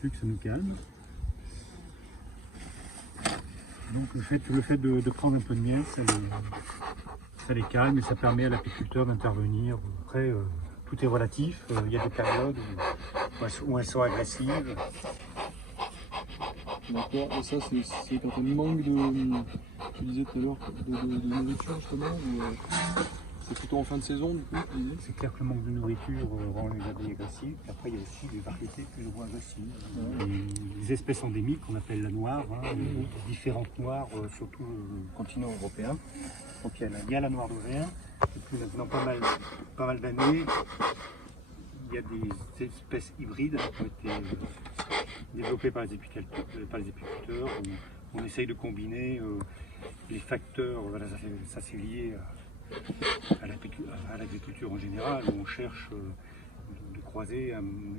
là-dessus que ça nous calme. Donc le fait de prendre un peu de miel, ça les calme et ça permet à l'apiculteur d'intervenir. Après, tout est relatif. Il y a des périodes où elles sont agressives. D'accord, et ça c'est quand on manque de, tu disais tout à l'heure, de nourriture justement, ou c'est plutôt en fin de saison du coup, tu disais? C'est clair que le manque de nourriture rend les abeilles agressives. Et après, il y a aussi des variétés plus ou moins agressives. Les espèces endémiques qu'on appelle la noire, différentes noires sur tout le continent européen. Donc il y a la noire d'Auvergne. Depuis maintenant pas mal d'années, il y a des espèces hybrides qui ont été développées par les apiculteurs. On essaye de combiner les facteurs, voilà, ça c'est lié à l'agriculture en général, où on cherche de croiser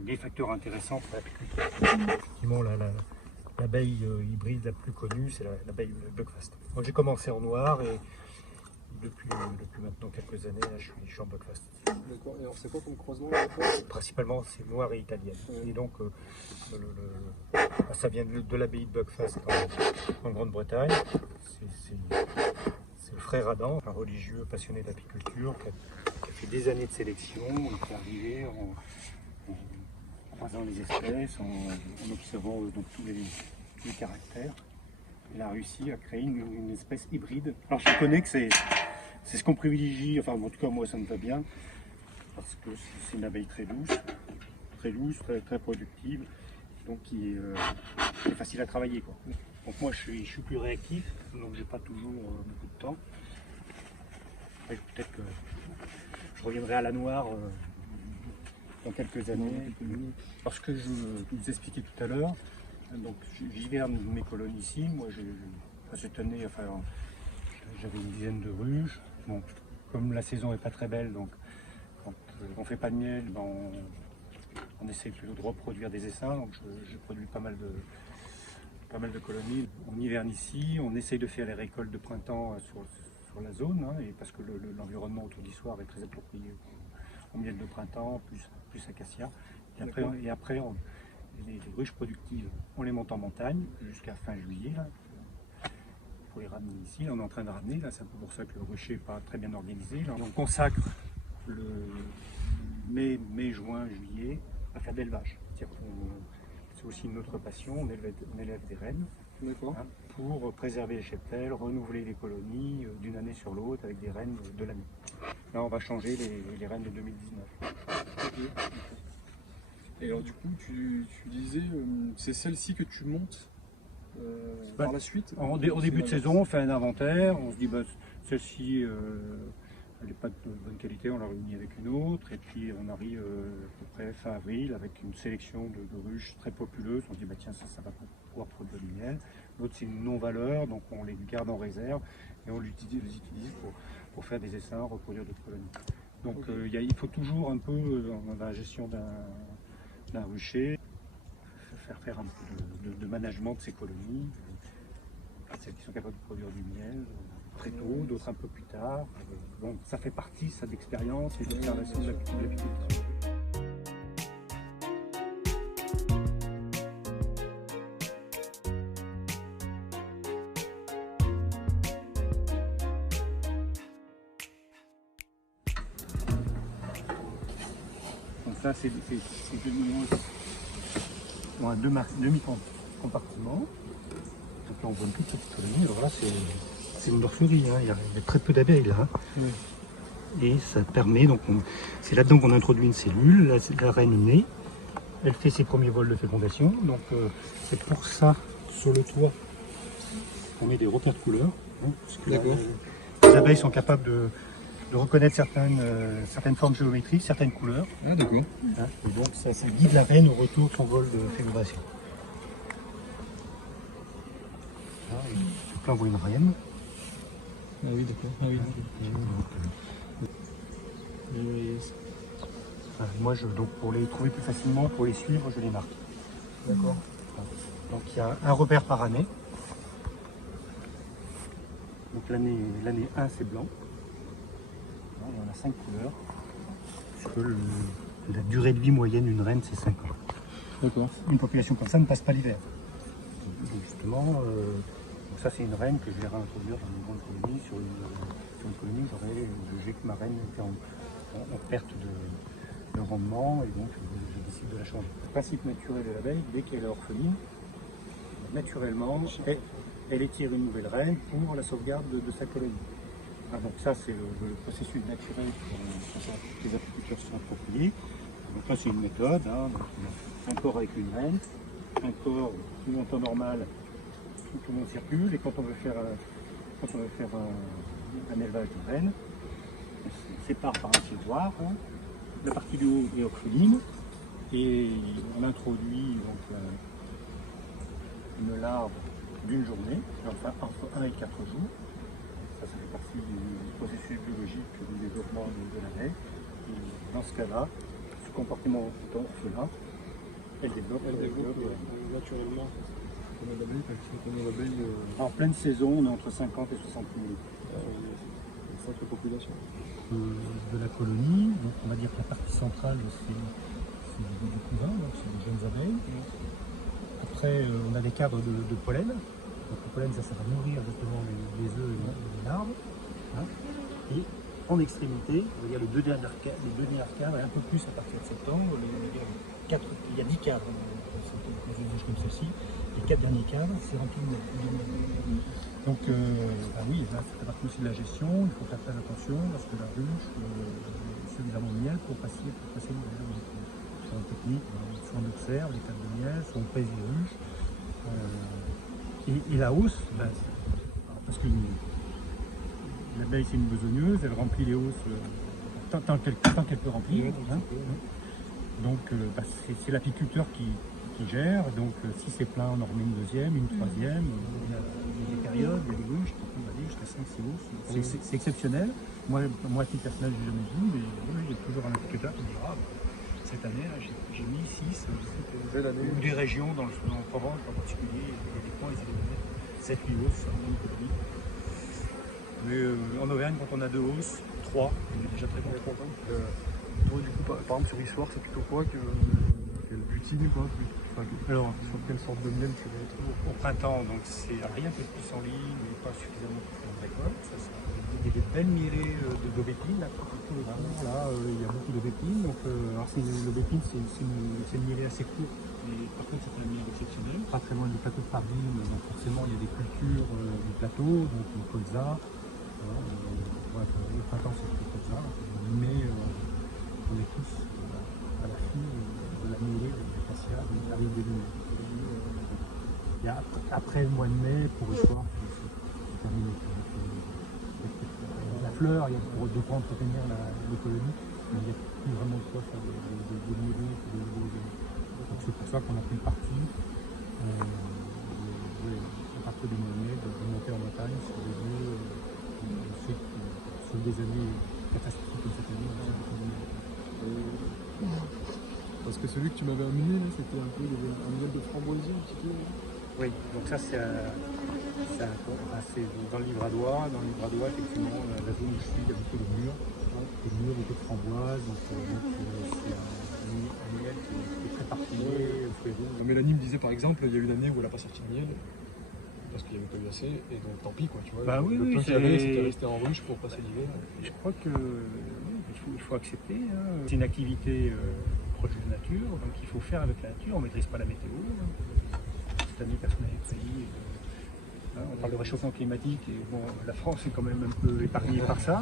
des facteurs intéressants pour l'apiculture. Effectivement, l'abeille hybride la plus connue, c'est l'abeille Buckfast. Moi j'ai commencé en noir et depuis maintenant quelques années, là, je suis en Buckfast. D'accord, et alors c'est quoi ton croisement? Principalement c'est noire et italienne. Et donc ça vient de l'abbaye de Buckfast en Grande-Bretagne. C'est le frère Adam, un religieux passionné d'apiculture qui a fait des années de sélection, qui est arrivé en croisant les espèces, en observant donc, tous les caractères. Il a réussi à créer une espèce hybride. Alors je reconnais que c'est ce qu'on privilégie, enfin en tout cas moi ça me va bien, parce que c'est une abeille très douce, très productive, donc qui est facile à travailler, quoi. Donc moi je suis plus réactif, donc j'ai pas toujours beaucoup de temps. Peut-être que je reviendrai à la noire dans quelques années. Parce que je vous expliquais tout à l'heure, donc j'hiverne mes colonies ici. Moi cette année, enfin, j'avais une dizaine de ruches. Bon, comme la saison n'est pas très belle, donc quand on ne fait pas de miel, ben, on essaie plutôt de reproduire des essaims. Donc je produis pas mal de colonies. On hiverne ici, on essaye de faire les récoltes de printemps sur la zone, et parce que l'environnement autour d'Issoire est très approprié au miel de printemps, plus acacia. Et après les ruches productives, on les monte en montagne jusqu'à fin juillet. Là. Il faut les ramener ici. Là, on est en train de ramener. Là, c'est un peu pour ça que le rucher n'est pas très bien organisé. Là, on consacre le mai, juin, juillet à faire de l'élevage. C'est aussi une autre passion. On élève des rennes, pour préserver les cheptels, renouveler les colonies d'une année sur l'autre avec des rennes de l'année. Là, on va changer les rennes de 2019. Okay. Et alors du coup, tu disais, c'est celle-ci que tu montes par la suite? Au début de saison, on fait un inventaire, on se dit celle-ci, elle n'est pas de bonne qualité, on la réunit avec une autre, et puis on arrive à peu près fin avril avec une sélection de ruches très populeuses. On se dit tiens, ça va pouvoir produire du miel. L'autre c'est une non-valeur, donc on les garde en réserve et on les utilise pour faire des essaims, reproduire d'autres colonies. Donc il faut toujours un peu dans la gestion d'un rucher, faire un peu de management de ces colonies, celles qui sont capables de produire du miel très tôt, d'autres un peu plus tard. Bon, ça fait partie d'expérience et d'observation de l'apiculture. Donc ça c'est deux mimosas. On a deux demi-compartiments. Donc là on voit une toute petite colonie. Alors là c'est une morpherie, il y a très peu d'abeilles là. Et ça permet, donc c'est là-dedans qu'on introduit une cellule, la reine naît, elle fait ses premiers vols de fécondation. Donc c'est pour ça, sur le toit, on met des repères de couleurs. Parce que les abeilles sont capables de reconnaître certaines formes géométriques, certaines couleurs. Ah d'accord. Et donc ça guide la reine au retour de son vol de fécondation. Donc là on voit une reine. Ah oui d'accord. Ah oui. Moi donc pour les trouver plus facilement, pour les suivre, je les marque. D'accord. Donc il y a un repère par année. Donc l'année 1 c'est blanc. Il y en a 5 couleurs. Parce que la durée de vie moyenne d'une reine c'est 5 ans. D'accord. Une population comme ça ne passe pas l'hiver. Justement, donc ça c'est une reine que je vais réintroduire dans une grande colonie. Sur une colonie, j'ai que ma reine était en perte de rendement, et donc je décide de la changer. Le principe naturel de l'abeille, dès qu'elle est orpheline, naturellement, elle étire une nouvelle reine pour la sauvegarde de sa colonie. Donc ça c'est le processus naturel que les apiculteurs se sont appropriés. Donc là c'est une méthode, donc, un corps avec une reine, un corps où en temps normal tout le monde circule, et quand on veut faire un élevage de reines, on sépare par un tiroir, la partie du haut est orpheline, et on introduit donc, une larve d'une journée, enfin entre 1 et 4 jours. Ça fait partie du processus biologique du développement de l'abeille. Et dans ce cas-là, ce comportement orphelin, elle développe naturellement. Combien d'abeilles, combien d'abeilles en pleine saison, on est entre 50 et 60 000. Une sacrée population. De la colonie, donc on va dire que la partie centrale c'est du couvain, donc c'est des jeunes abeilles. Après on a des cadres de pollen. Donc le pollen ça sert à nourrir justement les œufs et les larves. Et en extrémité, on va dire les deux derniers cadres, et un peu plus à partir de septembre, il y a 10 cadres dans une ruche comme celle-ci. Les 4 derniers cadres, c'est rempli de miel. Donc oui, là, ça fait partie aussi de la gestion, il faut faire très attention parce que la ruche, suffisamment de miel pour passer l'hiver. Sur une technique, soit on observe les cadres de miel, soit on pèse les ruches. Et la hausse, parce que l'abeille c'est une besogneuse, elle remplit les hausses tant qu'elle peut remplir. Donc c'est l'apiculteur qui gère, donc si c'est plein on en remet une deuxième, une troisième, il y a des périodes, il y a des ruches qui peuvent aller jusqu'à 5-6 hausses. C'est exceptionnel. Moi à titre personnel j'ai jamais vu, mais il y a toujours un apiculteur qui me dira cette année j'ai mis 6, ou des régions dans Provence en particulier, il y a des points ils avaient 7-8 hausses en une colonie. Mais en Auvergne quand on a 2 hausses, 3, on est déjà très content. Toi du coup par exemple sur Issoire c'est plutôt quoi quelle butine quoi? Alors, sur quelle sorte de miel tu vas être au printemps, donc c'est rien que de pissenlit, mais pas suffisamment pour faire une récolte. Il y a des belles mielées d'aubépine, là, tout le cours, là, il y a beaucoup d'aubépine. Donc, l'aubépine, c'est une mielée assez courte, mais par contre, c'est un miel exceptionnel. Pas très loin du plateau de Pardine, donc forcément, il y a des cultures du plateau, donc le colza. Le printemps, c'est le colza, mais on est tous à la fin de la mielée de cassia, donc arrive des lumières. Il y a après le mois de mai, pour Issoire, c'est terminé. La fleur, il y a de quoi entretenir les colonies, mais il n'y a plus vraiment de quoi faire des mielées. Donc c'est pour ça qu'on a pris le parti, à partir du mois de mai, de monter en montagne sur des lieux, sur des années catastrophiques comme cette année, on a beaucoup de miel. Parce que celui que tu m'avais amené, là, c'était un peu un miel de framboisier un petit peu. Oui, donc ça c'est dans le livradois. Dans le livradois, effectivement, la zone où je suis, il y a beaucoup de mûres, beaucoup de framboises. Donc c'est un miel qui est très particulier, fruits rouges. Mélanie me disait par exemple, il y a eu une année où elle n'a pas sorti de miel. Parce qu'il n'y avait pas eu assez, et donc tant pis quoi, tu vois. Oui, le peu qu'il y avait, c'était resté en ruche pour passer l'hiver. Je crois que il faut accepter. C'est une activité proche de la nature, donc il faut faire avec la nature. On ne maîtrise pas la météo. Cette année, personne n'a failli. On parle de réchauffement climatique, et bon, la France est quand même un peu épargnée par ça.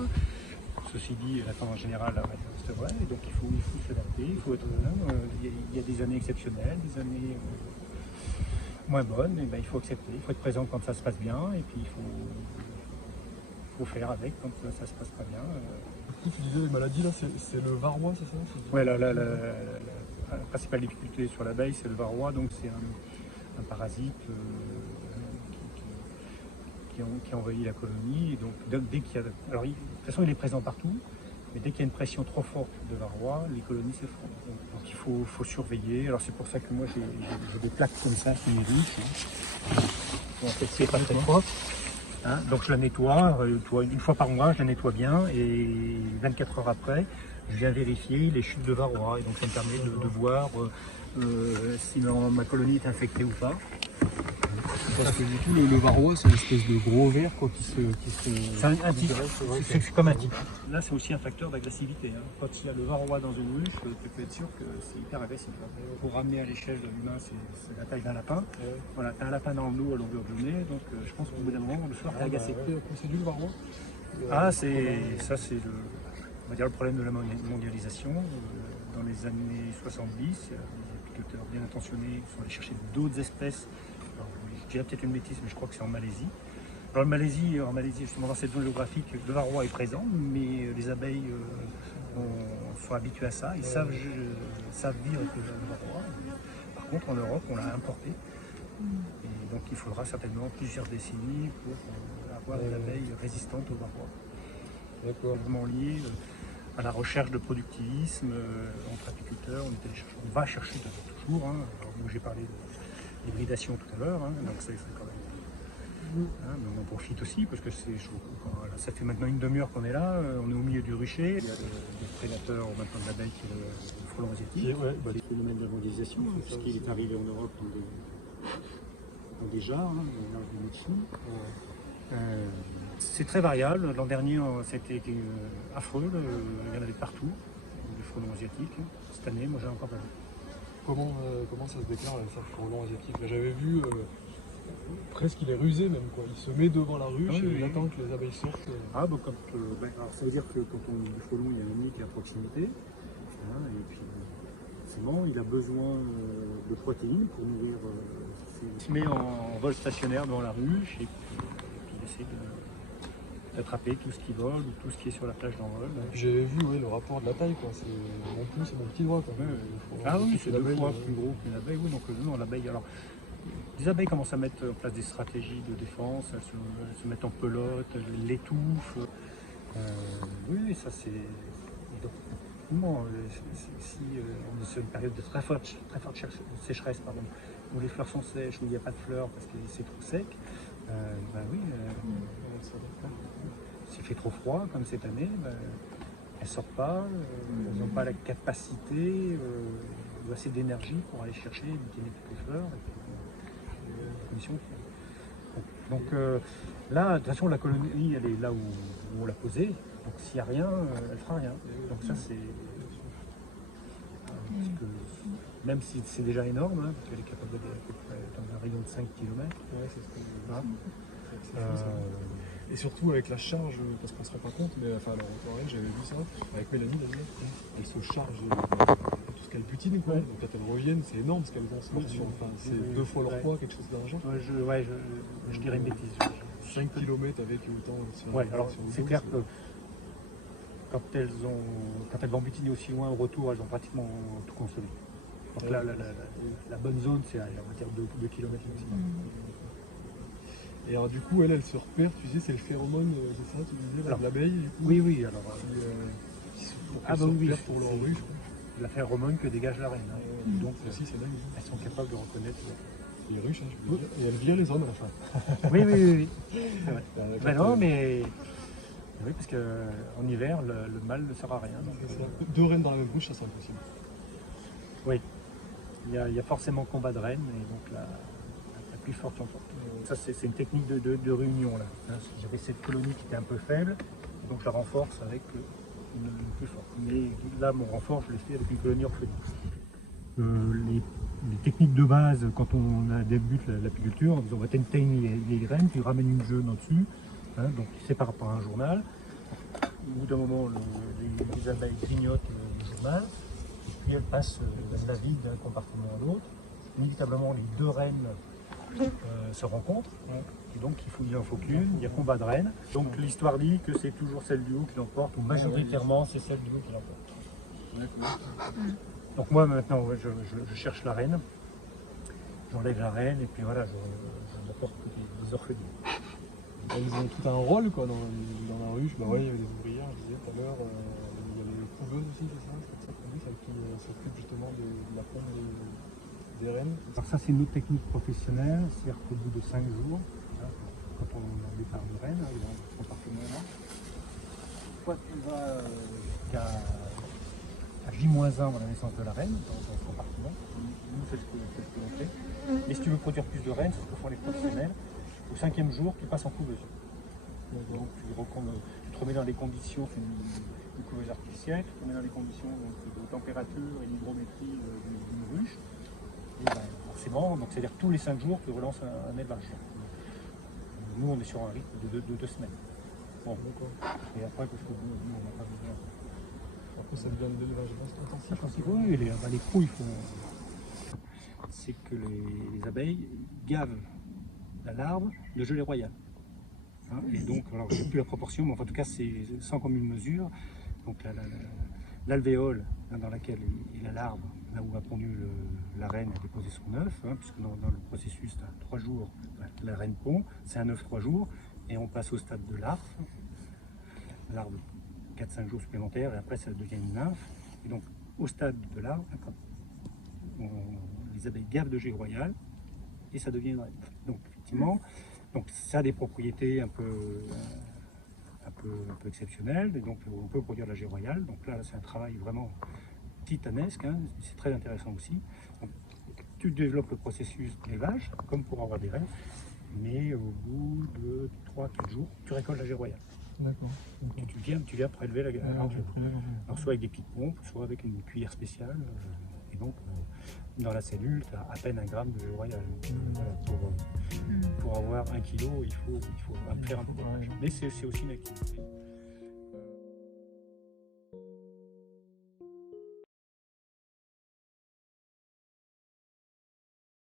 Ceci dit, la tendance générale reste vraie, et donc il faut s'adapter. Il y a des années exceptionnelles, des années moins bonnes, et il faut accepter, il faut être présent quand ça se passe bien, et puis il faut faire avec quand ça se passe pas bien. Tu disais les maladies là, c'est le varroa, c'est ça? Oui, la principale difficulté sur l'abeille, c'est le varroa, donc c'est un parasite qui envahit la colonie, et donc dès qu'il y a... Alors, de toute façon, il est présent partout, mais dès qu'il y a une pression trop forte de varroa, les colonies s'effondrent. Donc il faut surveiller. Alors c'est pour ça que moi j'ai des plaques comme ça sur mes ruches. En fait, c'est pas très propre. Donc je la nettoie, une fois par mois, je la nettoie bien, et 24 heures après, je viens vérifier les chutes de varroa et donc ça me permet de voir si ma colonie est infectée ou pas. Parce que du coup, le varroa, c'est une espèce de gros ver quoi, qui se. C'est un type, c'est comme un type. Là, c'est aussi un facteur d'agressivité. Hein. Quand il y a le varroa dans une ruche, tu peux être sûr que c'est hyper agressif. Pour ramener à l'échelle de l'humain, c'est la taille d'un lapin. Voilà, tu as un lapin dans le dos à longueur de nez, donc je pense qu'au bout d'un moment, le soir, tu es agacé. C'est du varroa. Ah, c'est on va dire le problème de la mondialisation. Dans les années 70, il y a des apiculteurs bien intentionnés qui sont allés chercher d'autres espèces. Alors, je dirais peut-être une bêtise, mais je crois que c'est en Malaisie. Alors en Malaisie, justement dans cette zone géographique, le varroa est présent, mais les abeilles sont habituées à ça, ils savent vivre avec le varroa. Par contre, en Europe, on l'a importé. Et donc il faudra certainement plusieurs décennies pour avoir une abeille résistante au varroa. D'accord. Vraiment lié à la recherche de productivisme entre apiculteurs. On va chercher toujours. Hein. Alors, moi, j'ai parlé d'hybridation tout à l'heure, hein, donc c'est quand même. Hein, mais on en profite aussi parce que voilà, ça fait maintenant une demi-heure qu'on est là, on est au milieu du rucher. Il y a des prédateurs maintenant de l'abeille qui est le frelon asiatique. Le phénomène de la mondialisation, puisqu'il est arrivé en Europe dans des jarres, hein, dans les dessous. C'est très variable. L'an dernier, c'était affreux. Il y en avait partout, des frelons asiatiques. Cette année, moi, j'ai encore pas vu. Comment ça se déclare le frelon asiatique? J'avais vu presque il est rusé même quoi. Il se met devant la ruche et il attend que les abeilles sortent. Ah bon, alors ça veut dire que quand on dit du frelon, il y a un nid qui est à proximité. Hein, et puis forcément, il a besoin de protéines pour nourrir. Il se met en vol stationnaire devant la ruche et puis il essaie d'attraper tout ce qui vole ou tout ce qui est sur la plage d'envol. J'avais vu le rapport de la taille quoi. C'est mon pouce et mon petit doigt quoi. Ah oui, c'est 2 fois plus gros qu'une abeille. Oui, donc non, l'abeille. Alors, les abeilles commencent à mettre en place des stratégies de défense, elles se mettent en pelote, elles l'étouffent. Oui, ça c'est. Si on est sur une période de très forte sécheresse, pardon, où les fleurs sont sèches, où il n'y a pas de fleurs parce que c'est trop sec, s'il fait trop froid comme cette année, elles ne sortent pas, elles n'ont pas la capacité ou assez d'énergie pour aller chercher, butiner toutes les fleurs. Donc là, de toute façon, la colonie, elle est là où on l'a posée. Donc s'il n'y a rien, elle ne fera rien. Donc ça, c'est... Même si c'est déjà énorme, hein, parce qu'elle est capable d'aller à peu près dans un rayon de 5 km. Et surtout avec la charge, parce qu'on ne se rend pas compte, mais enfin, j'avais vu ça, avec Mélanie d'ailleurs, elle se charge tout ce qu'elle butine quoi. Donc quand elles reviennent, c'est énorme ce qu'elles vont se mettre sur. Enfin, c'est 2 fois leur poids, quelque chose d'argent. Je dirais une bêtise. 5 km avec autant. Alors c'est clair que quand elles vont butiner aussi loin au retour, elles ont pratiquement tout consommé. Donc là, la bonne zone, c'est on va dire 2 km maximum. Et alors du coup, elle se repère, tu sais, c'est le phéromone, c'est ça, tu disais, l'abeille du coup. Oui, alors... repère pour leur ruche. La phéromone que dégage la reine. Hein. Donc aussi, c'est dingue. Elles sont capables de reconnaître les ruches, hein, je veux dire. Et elles virent les hommes à la fin. Oui. C'est vrai. Non, mais... Oui, parce qu'en hiver, le mâle ne sert à rien. Donc, 2 reines dans la même ruche, ça c'est impossible. Oui. Il y a forcément combat de reines, et donc la plus forte l'emporte. Ça, c'est une technique de réunion, là. Hein, j'avais cette colonie qui était un peu faible, donc je la renforce avec une plus forte. Mais là, mon renfort, je l'ai fait avec une colonie orpheline. Les techniques de base, quand on débute l'apiculture, on va t'éteindre les graines, tu ramènes une jeune au-dessus, hein, donc tu sépares par un journal. Au bout d'un moment, les abeilles grignotent le journal, puis elles passent, elles naviguent d'un compartiment à l'autre. Inévitablement, les 2 reines se rencontrent, hein, et donc il en faut qu'une, il y a combat de reines. Donc l'histoire dit que c'est toujours celle du haut qui l'emporte, ou majoritairement c'est celle du haut qui l'emporte. Donc moi maintenant, je cherche la reine, j'enlève la reine, et puis voilà, je n'apporte que des orphelines. Ils ont tout un rôle quoi, dans la ruche. Il y avait des ouvrières, je disais tout à l'heure, il y a les couveuses aussi, c'est ça, celles qui s'occupent justement de la pompe des reines. Alors ça c'est une autre technique professionnelle, c'est-à-dire qu'au bout de 5 jours, hein, quand on a des parts de reines, dans le compartiment là, soit tu vas jusqu'à à J-1 avant la naissance de la reine, dans ce compartiment. Nous, c'est ce que l'on fait. Mais si tu veux produire plus de reines, c'est ce que font les professionnels. Au 5e jour, tu passes en couveuse. Donc tu te remets dans les conditions, c'est une couveuse artificielle, tu te remets dans les conditions de température et d'hygrométrie d'une ruche. Et ben, forcément, c'est-à-dire tous les 5 jours, tu relances un élevage. Nous, on est sur un rythme de 2 semaines. Bon. Et après, parce que nous, on n'a pas besoin. Après, ça devient de l'élevage intensif. Oui, les pros, ils font. C'est que les abeilles gavent la larve de gelée royale. Hein, et donc, alors je ne sais plus la proportion, mais enfin, en tout cas, c'est sans commune mesure. Donc, l'alvéole dans laquelle est la larve, là où a pondu la reine a déposé son œuf, hein, puisque dans le processus, tu as 3 jours, la reine pond, c'est un œuf 3 jours, et on passe au stade de larve. Larve 4-5 jours supplémentaires, et après ça devient une nymphe. Et donc, au stade de larve, les abeilles gavent de gelée royale, et ça devient une reine. Donc, effectivement, ça a des propriétés un peu exceptionnelles, et donc on peut produire de la gelée royale. Donc là, c'est un travail vraiment titanesque, hein, c'est très intéressant aussi. Donc, tu développes le processus d'élevage, comme pour avoir des reines, mais au bout de 3-4 jours, tu récoltes la gelée royale. D'accord. Tu viens prélever la larve. Alors soit avec des petites pompes, soit avec une cuillère spéciale. Et donc, dans la cellule, tu as à peine 1 gramme de gelée royale. Voilà, pour avoir 1 kilo, il faut un très important. Mais c'est aussi une activité.